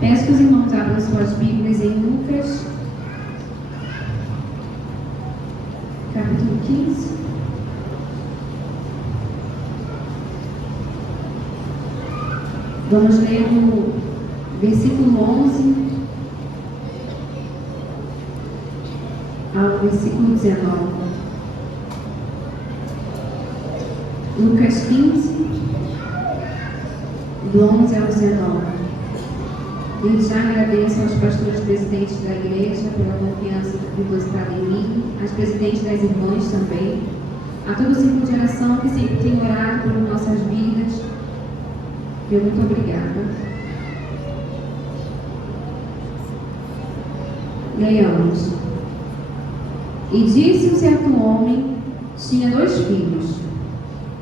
Peço que os irmãos abram suas Bíblias em Lucas, capítulo 15. Vamos ler do versículo 11 ao versículo 19. Lucas 15, do 11 ao 19. Desde já agradeço aos pastores presidentes da igreja pela confiança depositada em mim, às presidentes das irmãs também, a todo o círculo de oração que sempre tem orado por nossas vidas. Eu muito obrigada. Leiamos. E disse um certo homem, tinha 2 filhos,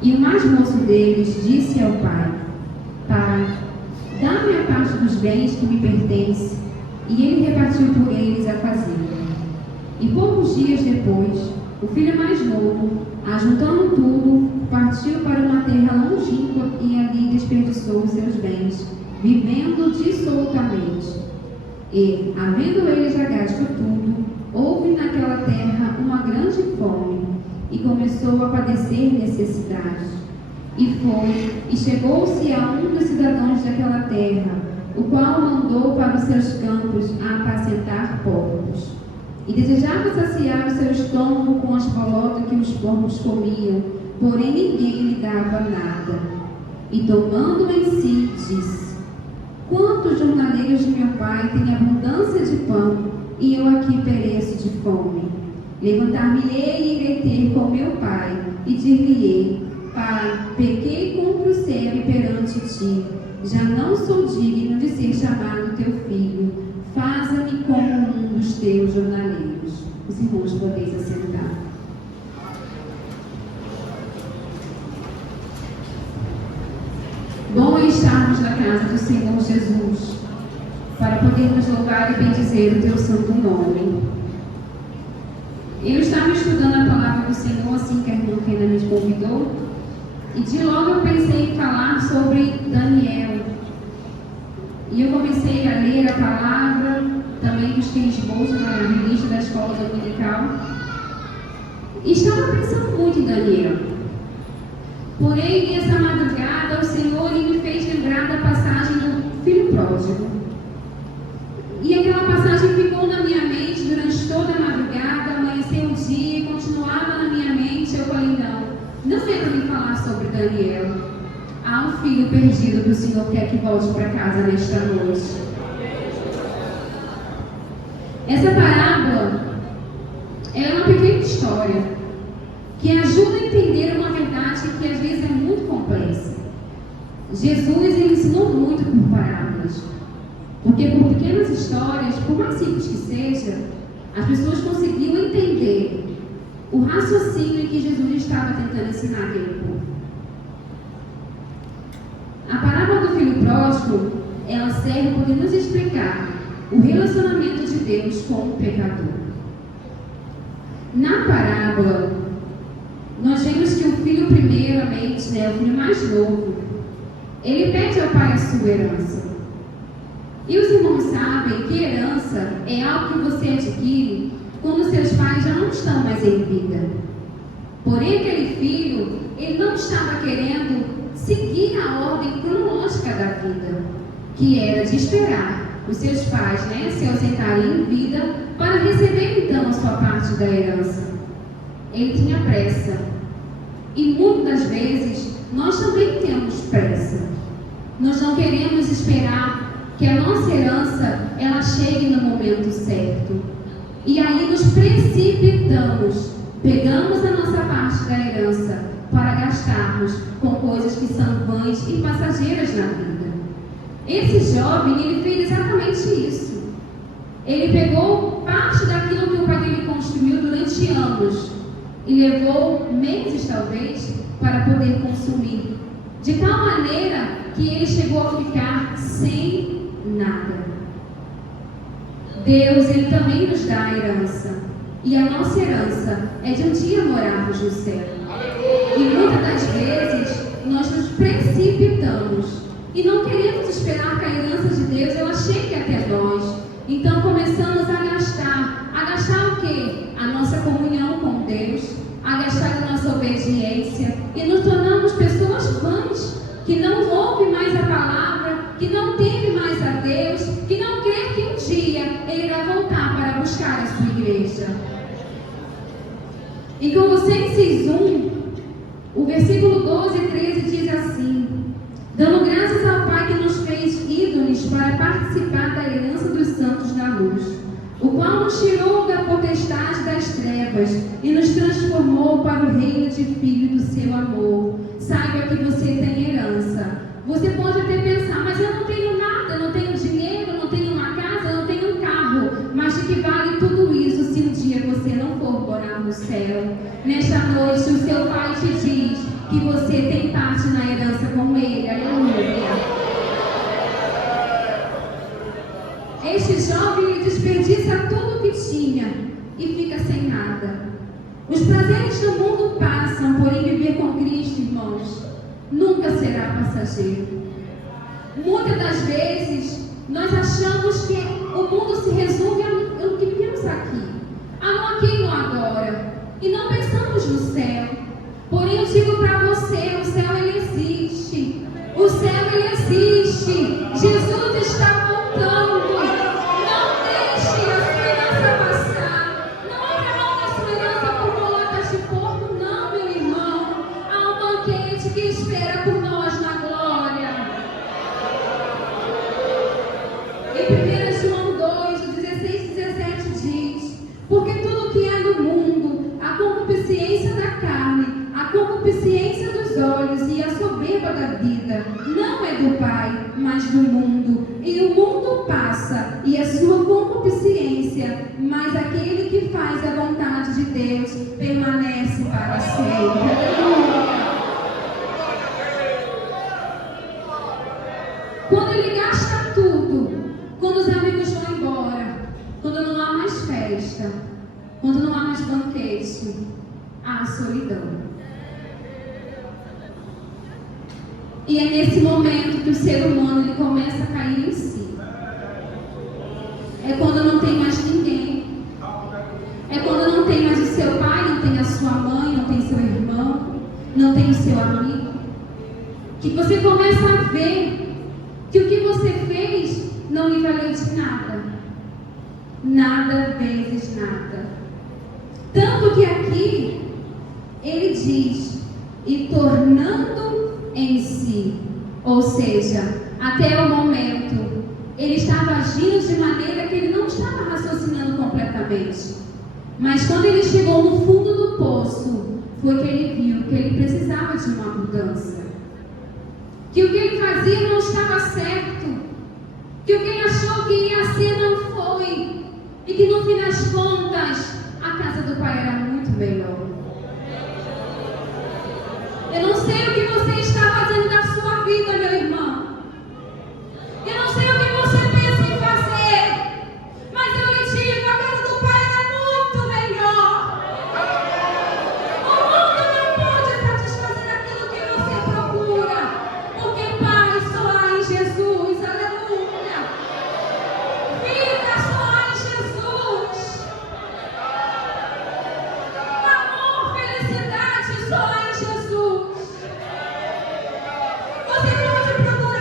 e o mais moço deles disse ao pai: Pai, dá-me a parte dos bens que me pertence. E ele repartiu por eles a fazenda. E poucos dias depois, o filho mais novo, ajuntando tudo, partiu para uma terra longínqua e ali desperdiçou os seus bens, vivendo dissolutamente. E, havendo ele já gasto tudo, houve naquela terra uma grande fome, e começou a padecer necessidades. E foi, e chegou-se a um dos cidadãos daquela terra, o qual mandou para os seus campos a apacentar porcos. E desejava saciar o seu estômago com as bolotas que os porcos comiam, porém ninguém lhe dava nada. E tomando em si, disse: Quantos jornaleiros de meu pai têm abundância de pão, e eu aqui pereço de fome? Levantar-me-ei e irei ter com meu pai, e dir-lhe-ei: Pai, pequei contra o céu e perante ti, já não sou digno de ser chamado teu filho, faza-me como um dos teus jornaleiros. Os irmãos podeis assentar. Bom é estarmos na casa do Senhor Jesus, para podermos louvar e bendizer o teu santo nome. Eu estava estudando a palavra do Senhor assim que a irmã Kena me convidou, e de logo eu pensei em falar sobre Daniel. E eu comecei a ler a palavra, também busquei esboço na revista da escola dominical, e estava pensando muito em Daniel. Porém, nessa madrugada, o Senhor me fez lembrar da passagem do filho pródigo. E aquela passagem ficou na minha mente durante toda a madrugada, amanheceu o dia e continuava na minha mente. Eu falei: não é para me falar sobre Daniel. Há um filho perdido que o Senhor quer que volte para casa nesta noite. Essa parábola é uma pequena história que ajuda a entender uma verdade que às vezes é muito complexa. Jesus ele ensinou muito por parábolas, porque por pequenas histórias, por mais simples que seja, as pessoas conseguiam entender o raciocínio que Jesus estava tentando ensinar aquele povo. A parábola do filho pródigo, ela serve para nos explicar o relacionamento de Deus com o pecador. Na parábola, nós vemos que o filho primeiramente, o filho mais novo, ele pede ao pai a sua herança. E os irmãos sabem que herança é algo que você adquire quando seus pais já não estão mais em vida. Porém, aquele filho, ele não estava querendo seguir a ordem cronológica da vida, que era de esperar os seus pais se ausentarem em vida para receber então a sua parte da herança. Ele tinha pressa. E muitas das vezes nós também temos pressa. Nós não queremos esperar que a nossa herança ela chegue no momento certo. E aí nos precipitamos, pegamos a nossa parte da herança para gastarmos com coisas que são vãs e passageiras na vida. Esse jovem, ele fez exatamente isso. Ele pegou parte daquilo que o pai dele construiu durante anos e levou meses, talvez, para poder consumir. De tal maneira que ele chegou a ficar sem nada. Deus, ele também nos dá a herança. E a nossa herança é de um dia morarmos no céu. E muitas das vezes nós nos precipitamos e não queremos esperar que a herança de Deus ela chegue até nós. Então começamos a gastar. A gastar o quê? A nossa comunhão com Deus, a gastar a nossa obediência, e nos tornamos pessoas vãs, que não ouvem mais a palavra, que não temem mais a Deus, que não quer que um dia Ele irá voltar para buscar a sua igreja. Em Colossenses 1, o versículo 12 e 13 diz assim: dando graças ao Pai que nos fez ídolos para participar da herança dos santos da luz, o qual nos tirou da potestade das trevas e nos transformou para o reino de Filho do seu amor. Saiba que você tem herança. Você pode até pensar, mas eu não tenho nada, eu não tenho dinheiro, eu não tenho uma casa, eu não tenho um carro. Mas de que vale tudo isso se um dia você não for morar no céu? Nesta noite o seu Pai te diz que você tem parte na herança com Ele. Aleluia. Este jovem desperdiça tudo o que tinha e fica sem nada. Os prazeres do mundo passam, porém viver com Cristo, irmãos, nunca será passageiro. Muitas das vezes nós achamos que o mundo se resume ao que vivemos aqui, no aqui e no agora, e não pensamos no céu. Porém eu digo para você, o céu ele existe. O céu ele existe. Jesus está voltando. Não deixe a sua herança passar. Não abra mão da sua herança por bolotas de porco, não, meu irmão. Há um banquete que espera por nós na glória. Em 1 João 2, 16 e 17 diz: porque tudo que é do mundo, a concupiscência da carne, a concupiscência dos olhos e a soberba da vida, não é do Pai, mas do mundo. E o mundo passa, e a sua concupiscência, mas aquele que faz a vontade de Deus permanece para sempre. Aleluia. Quando ele gasta tudo, quando os amigos vão embora, quando não há mais festa, quando não há mais banquete, há solidão. E é nesse momento que o ser humano ele começa a cair em si. É quando não tem mais ninguém. É quando não tem mais o seu pai, não tem a sua mãe, não tem seu irmão, não tem o seu amigo. Que você começa a ver que o que você fez não lhe valeu de nada. Nada vezes nada. Tanto que aqui ele diz: e tornando em si, ou seja, até o momento ele estava agindo de maneira que ele não estava raciocinando completamente, mas quando ele chegou no fundo do poço, foi que ele viu que ele precisava de uma mudança, que o que ele fazia não estava certo, que o que ele achou que ia ser não foi, e que no fim das contas a casa do pai era muito melhor. Eu não sei o que você está fazendo da sua vida, meu irmão. Eu não sei o que você pensa em fazer, mas eu lhe digo, a casa do Pai é muito melhor. O mundo não pode satisfazer aquilo que você procura, porque Pai só há em Jesus, aleluia. Vida só há em Jesus. Amor, felicidade só há em Jesus. Você pode procurar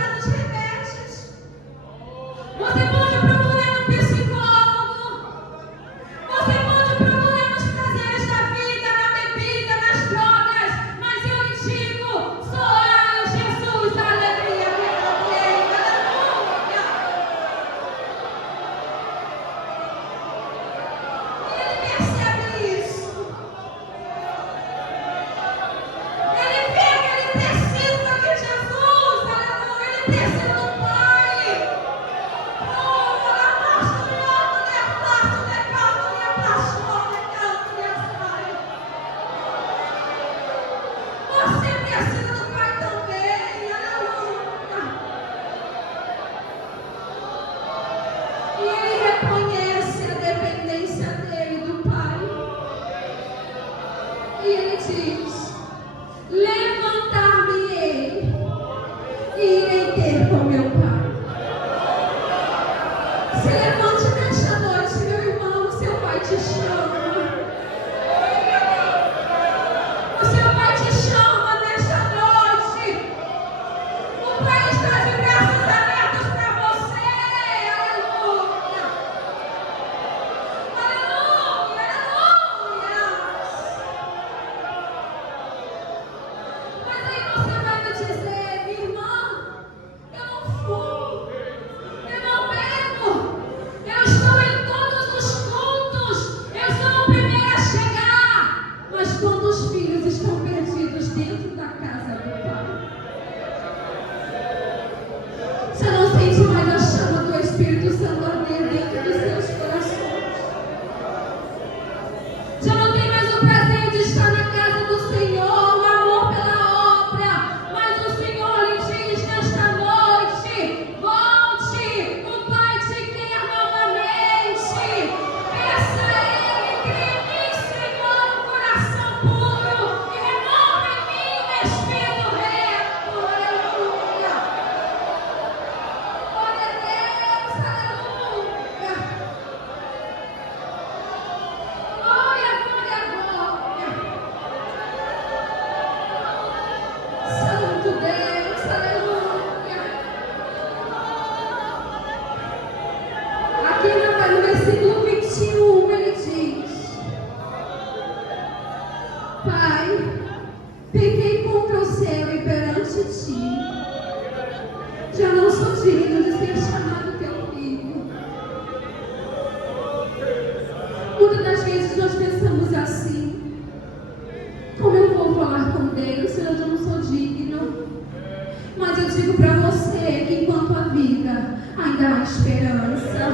há esperança.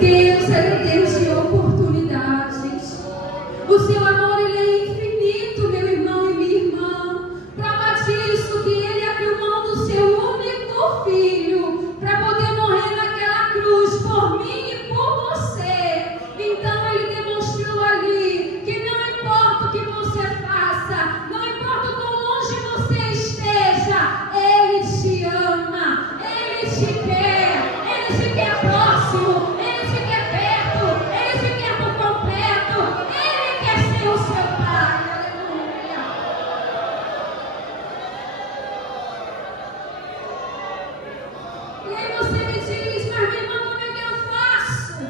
Deus, Ele é Deus de oportunidades. O seu amor, Ele é infinito, meu irmão e minha irmã. Prova disso que Ele abriu mão do seu único filho para poder morrer naquela cruz por mim e por você. Então Ele demonstrou ali que não importa o que você faça, não importa o quão longe você esteja, Ele te ama, Ele te quer próximo, Ele te quer perto, Ele te quer por completo, Ele quer ser o seu Pai. Aleluia. E aí você me diz, mas minha irmã, como é que eu faço?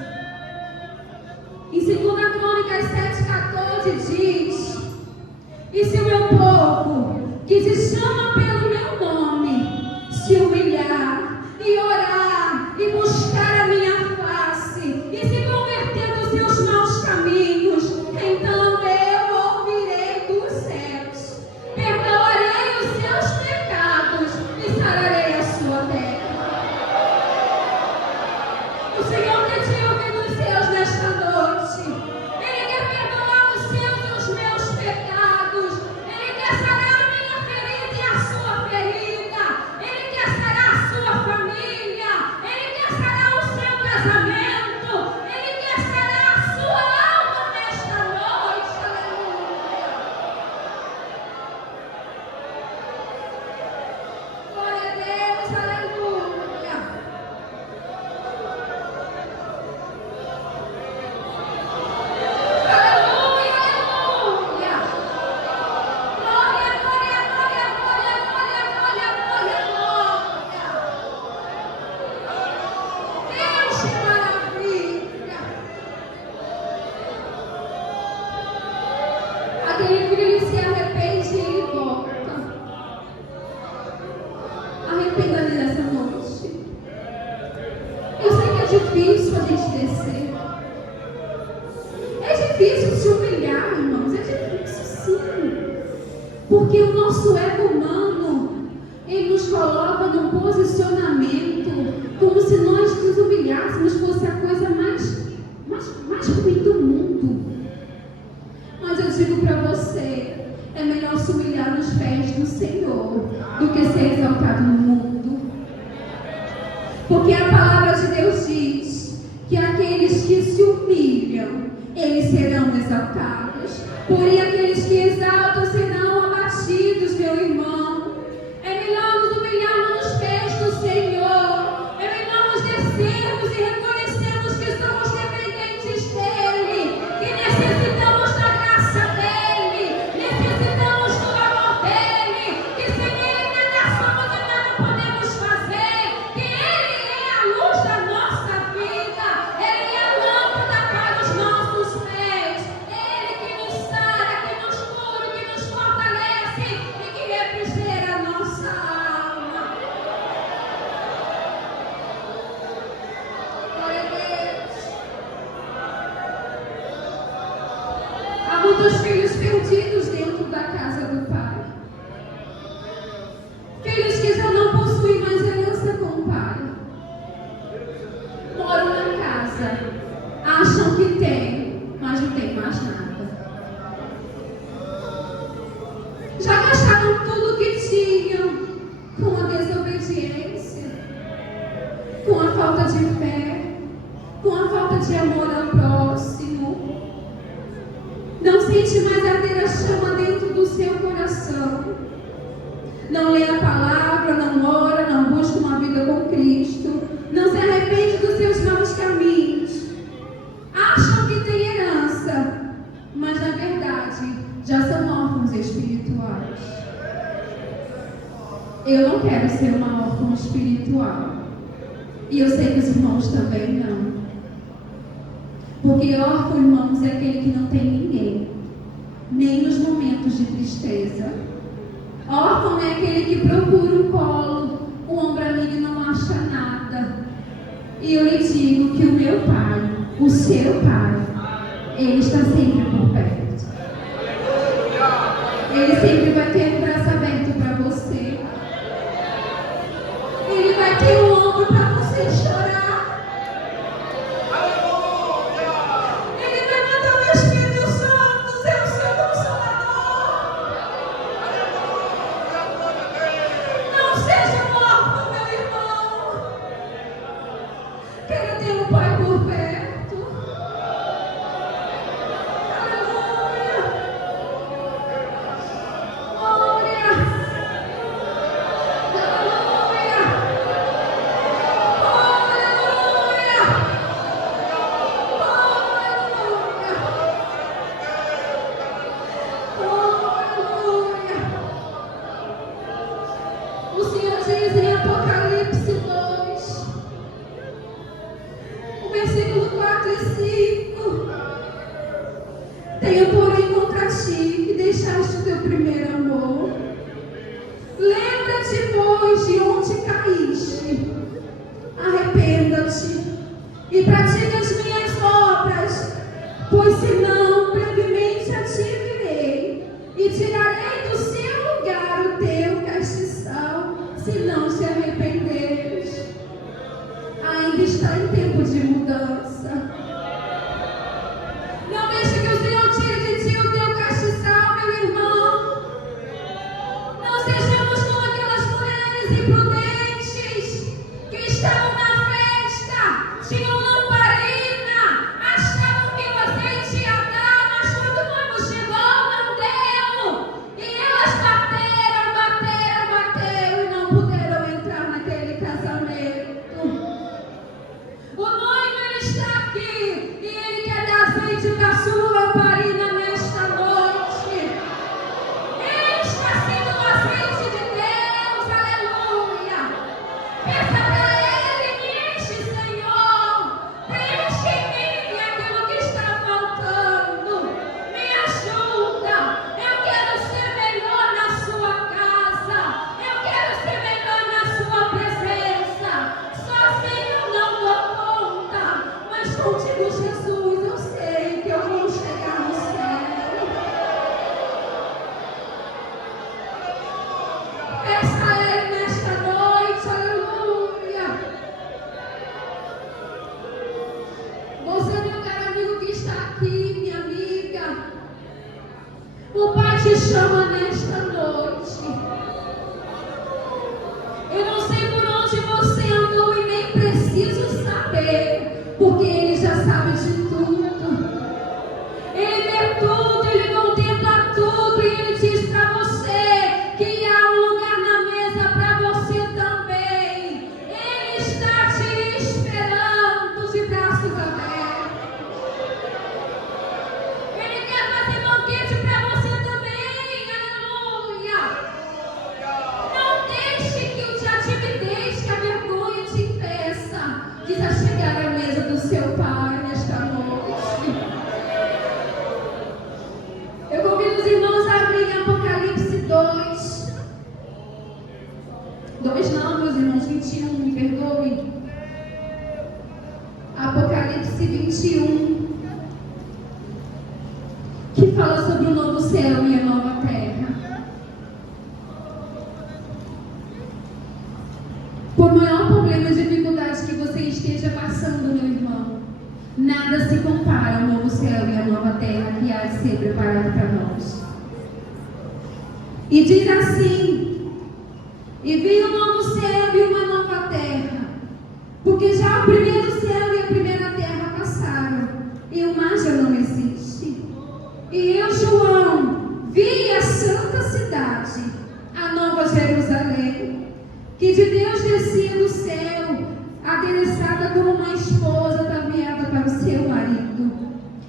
Em 2 Crônicas 7,14 diz: e se o meu povo, que se chama pelo meu nome, se humilhar e orar e buscar a minha face e se converter dos seus maus caminhos, então eu ouvirei dos céus, perdoarei os seus pecados e sararei a sua terra. O Senhor quer te ouvir dos céus nesta noite. Ele quer perdoar os seus e os meus pecados. Ele quer sarar a minha ferida e a sua ferida. Ele quer sarar a sua família. Ele quer sarar o seu casamento. Ele quer sarar a sua alma nesta noite. Aleluia. Glória a Deus. Aleluia. Aleluia, aleluia. Glória, glória, glória, glória, glória, glória, glória, glória. Deus, que maravilha. Aquele filho se arrepende e ele volta. Arrependa-lhe nessa noite. Eu sei que é difícil a gente descer. É difícil se humilhar, irmãos. É difícil, sim. Porque o nosso ego humano, ele nos coloca num posicionamento como se nós nos humilhássemos, fosse a coisa mais ruim do mundo. Mas eu digo para você, é melhor se humilhar nos pés do Senhor do que ser exaltado no mundo. Porque a palavra de Deus diz que aqueles que se humilham, eles serão exaltados. Porém, aqueles que exaltam serão abatidos, meu irmão. É melhor nos humilharmos nos pés do Senhor. É melhor nos descermos e reconhecermos que somos dependentes dEle, que necessitamos da graça dEle, necessitamos do amor dEle, que sem Ele nada somos e nada podemos fazer, que Ele é a luz da nossa vida, Ele é a lâmpada para os nossos pés, Ele que nos sara, que nos cura, que nos fortalece e que refrigera a nossa alma. Glória a Deus. Há muitos filhos perdidos dentro da casa do Pai. Filhos que já não possuem mais herança com o Pai. Moram na casa, acham que tem, mas não tem mais nada. Já gastaram tudo que tinham com a desobediência, com a falta de fé, com a falta de amor ao próximo. Não sente mais arder a chama dentro do seu coração. Não lê a palavra, não ora, não busca uma vida com Cristo. Não se arrepende dos seus maus caminhos. Acham que tem herança, mas na verdade já são órfãos espirituais. Eu não quero ser uma órfã espiritual. E eu sei que os irmãos também não. Porque órfão, irmãos, é aquele que não tem ninguém, nem nos momentos de tristeza. Órfão é aquele que procura um colo, um ombro amigo e não acha nada. E eu lhe digo que o meu Pai, o seu Pai, Ele está sempre por perto. Ele sempre vai ter o braço aberto para você. Ele vai ter um ombro para você e pratica as minhas obras, pois senão brevemente a ti virei e tirarei do seu lugar o teu castiçal, se não te arrependeres. Ainda está em tempo de mudança. Não deixe que o Senhor tire de ti o teu castiçal, meu irmão. Não sejamos como aquelas mulheres imprudentes que estavam na festa, tinham lamparina, achavam que o azeite ia dar, mas quando o noivo chegou, não deu. E elas bateram e não puderam entrar naquele casamento. O noivo, ele está aqui e ele quer dar azeite para a sua lamparina nesta noite. Ele está sendo o azeite de Deus, aleluia. Peça para ele, me enche, Senhor. Preenche em mim aquilo que está faltando. Me ajuda. Eu quero ser melhor na sua casa. Eu quero ser melhor na sua presença. Sozinho eu não dou conta, mas contigo, Jesus, eu sei que eu vou chegar no céu. Peça a Ele nesta noite, aleluia. Você, meu caro amigo que está aqui, minha amiga, o Pai te chama nesta noite. Eu não sei por onde você andou e nem preciso saber, porque Ele já sabe de tudo. Ele vê tudo, Ele contempla tudo e Ele diz para você que há um lugar na mesa para você também. Ele está te esperando de braços abertos. Ele quer fazer banquete para você também, aleluia. Não deixe que o te timidez, que a vergonha te impeça de chegar à mesa do seu Pai nesta noite. Eu convido os irmãos a abrirem Apocalipse 2. 2 não, meus irmãos, 21, me perdoe. Apocalipse 21, que fala sobre o novo céu e a nova terra. Por maior problema e dificuldade que você esteja passando, meu irmão, nada se compara ao novo céu e à nova terra que há de ser preparado para nós. E diz assim: e vi um novo céu e uma nova terra, porque já o primeiro céu e a primeira terra passaram, e o mar já não existe. E eu, João, vi a santa cidade, a nova Jerusalém, que de Deus descia do céu, adereçada como uma esposa ataviada para o seu marido.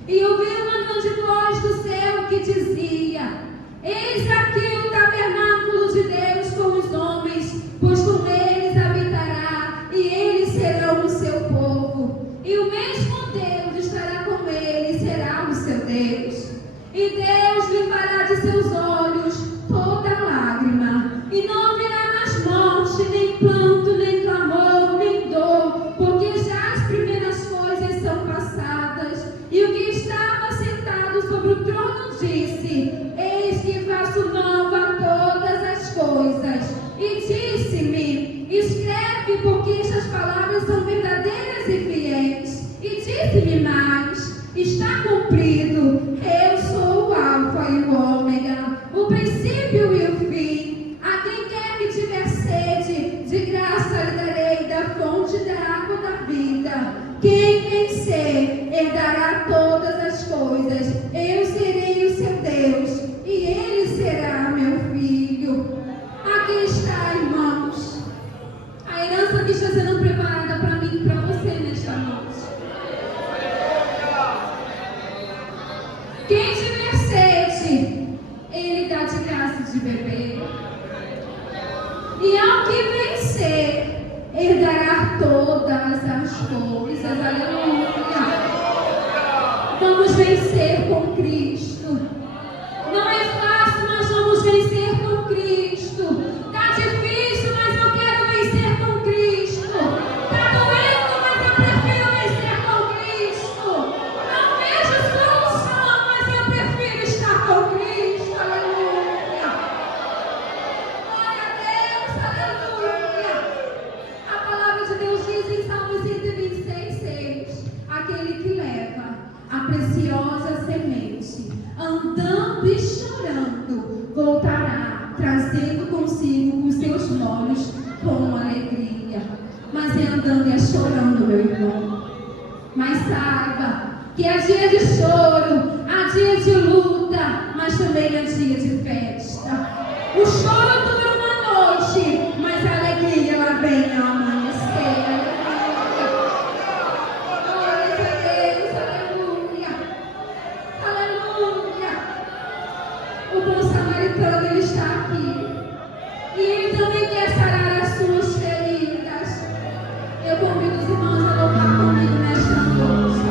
E ouvi uma grande voz do céu que dizia: eis aqui o tabernáculo de Deus com os homens, pois com eles habitará, e eles serão o seu povo. E o mesmo Deus estará com ele e será o seu Deus. E Deus limpará de seus olhos toda lágrima, e não haverá mais morte, nem pranto, nem clamor, nem dor, porque já as primeiras coisas são passadas. E o que estava sentado sobre o trono disse: eis que faço nova todas as coisas. E disse-me: escreve, porque estas palavras são verdadeiras e fiéis. E disse-me mais: está cumprido. Eu sou o Alfa e o Ômega, o princípio e o fim. A quem quer que tiver sede, de graça lhe darei da fonte da água da vida. Quem vencer herdará todas as coisas. Eu serei o seu Deus e ele será meu filho. Aqui está, irmãos, a herança que está sendo preparada para mim e para você nesta noite. Quem tiver sede, ele dá de graça de beber. E ao que vencer, herdará todas as coisas. Aleluia. Vamos vencer com Cristo. Não é fácil, mas vamos vencer com Cristo. Está difícil, mas eu quero vencer com Cristo. Está doendo, mas eu prefiro vencer diz em Salmo 126:6, aquele que leva a preciosa semente, andando e chorando, voltará, trazendo consigo os seus molhos com alegria. Mas é andando e é chorando, meu irmão. Mas saiba que há dia de choro, há dia de luta, mas também há dia de festa. O choro dura uma noite, mas a alegria ela vem ao amanhecer. Glória a Deus, aleluia, aleluia. O bom samaritano ele está aqui e ele também quer sarar as suas feridas. Eu convido os irmãos a louvar comigo nesta noite.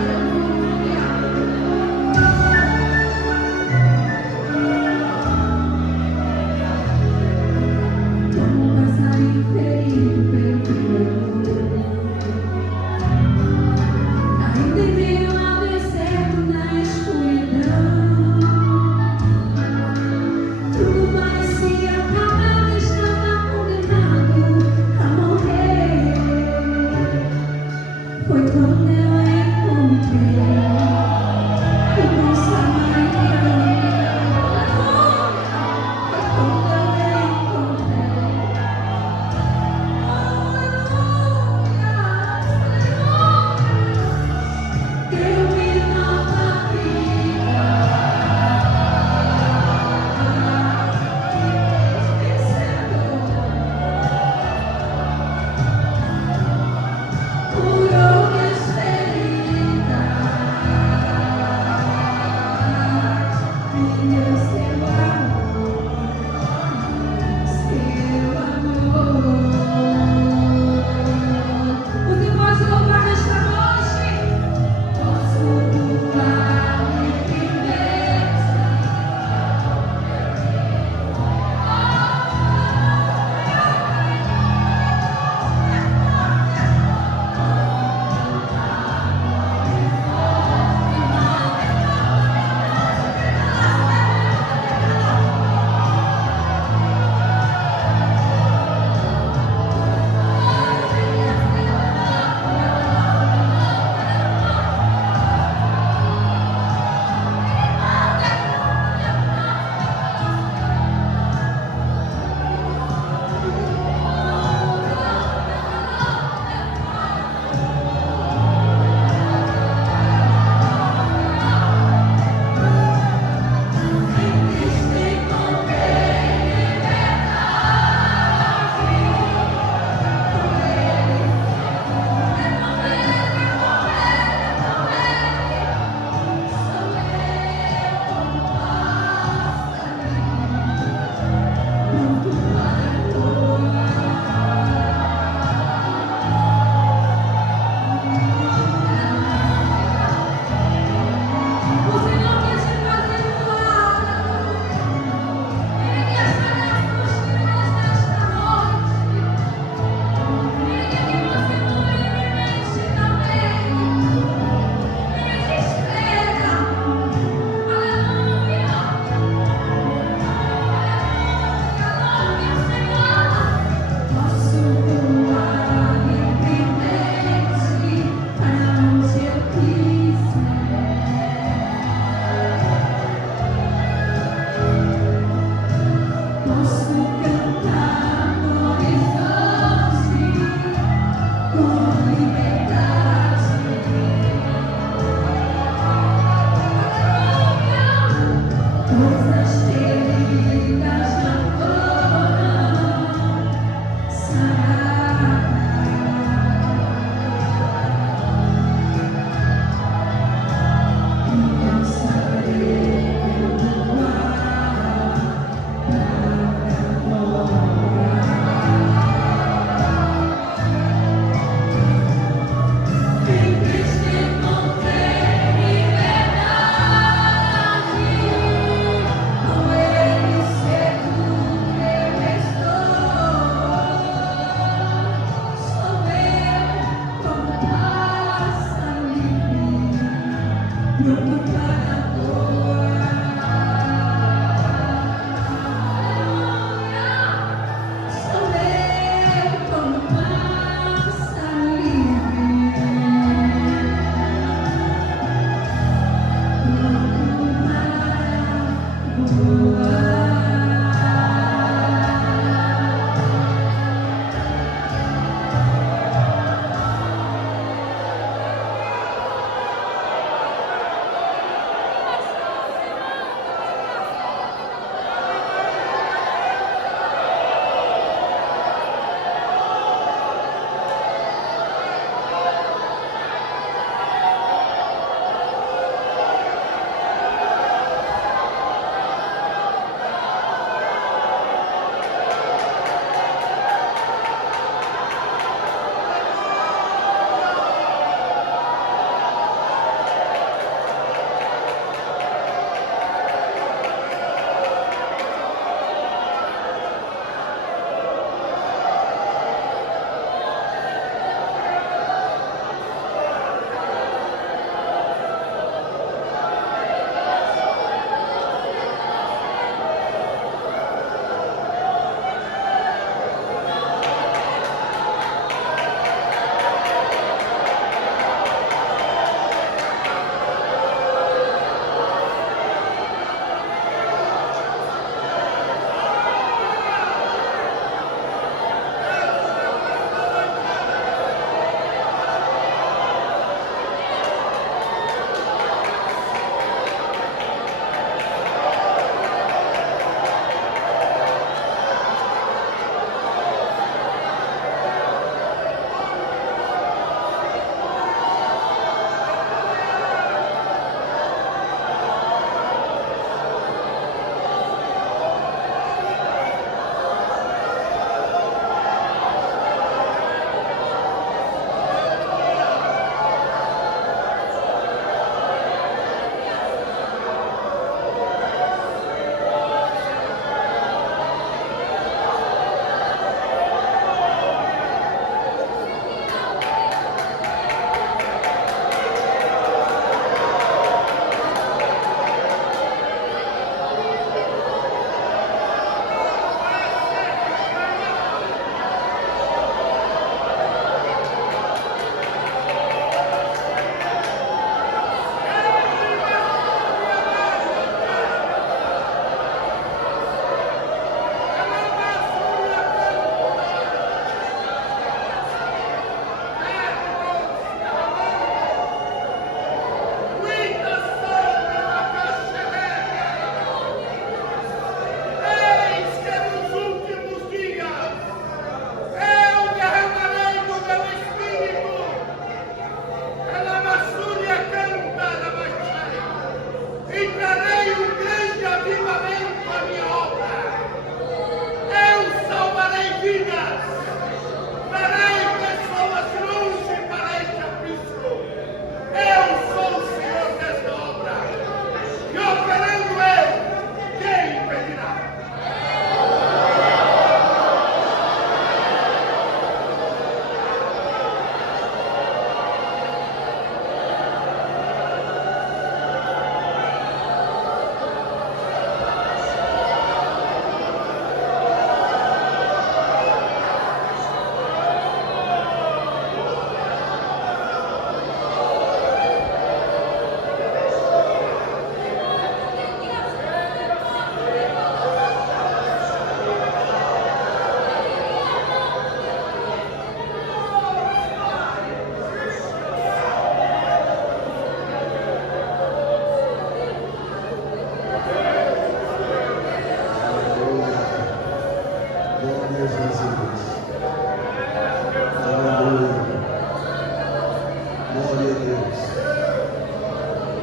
Glória a Deus.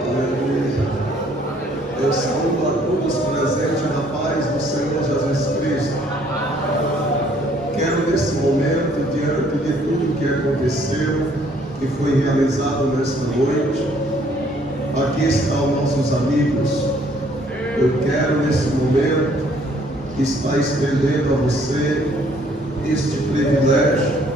Aleluia. Eu saúdo a todos presentes na paz do Senhor Jesus Cristo. Quero nesse momento, diante de tudo que aconteceu, que foi realizado nesta noite, aqui estão nossos amigos. Eu quero nesse momento estar estendendo a você este privilégio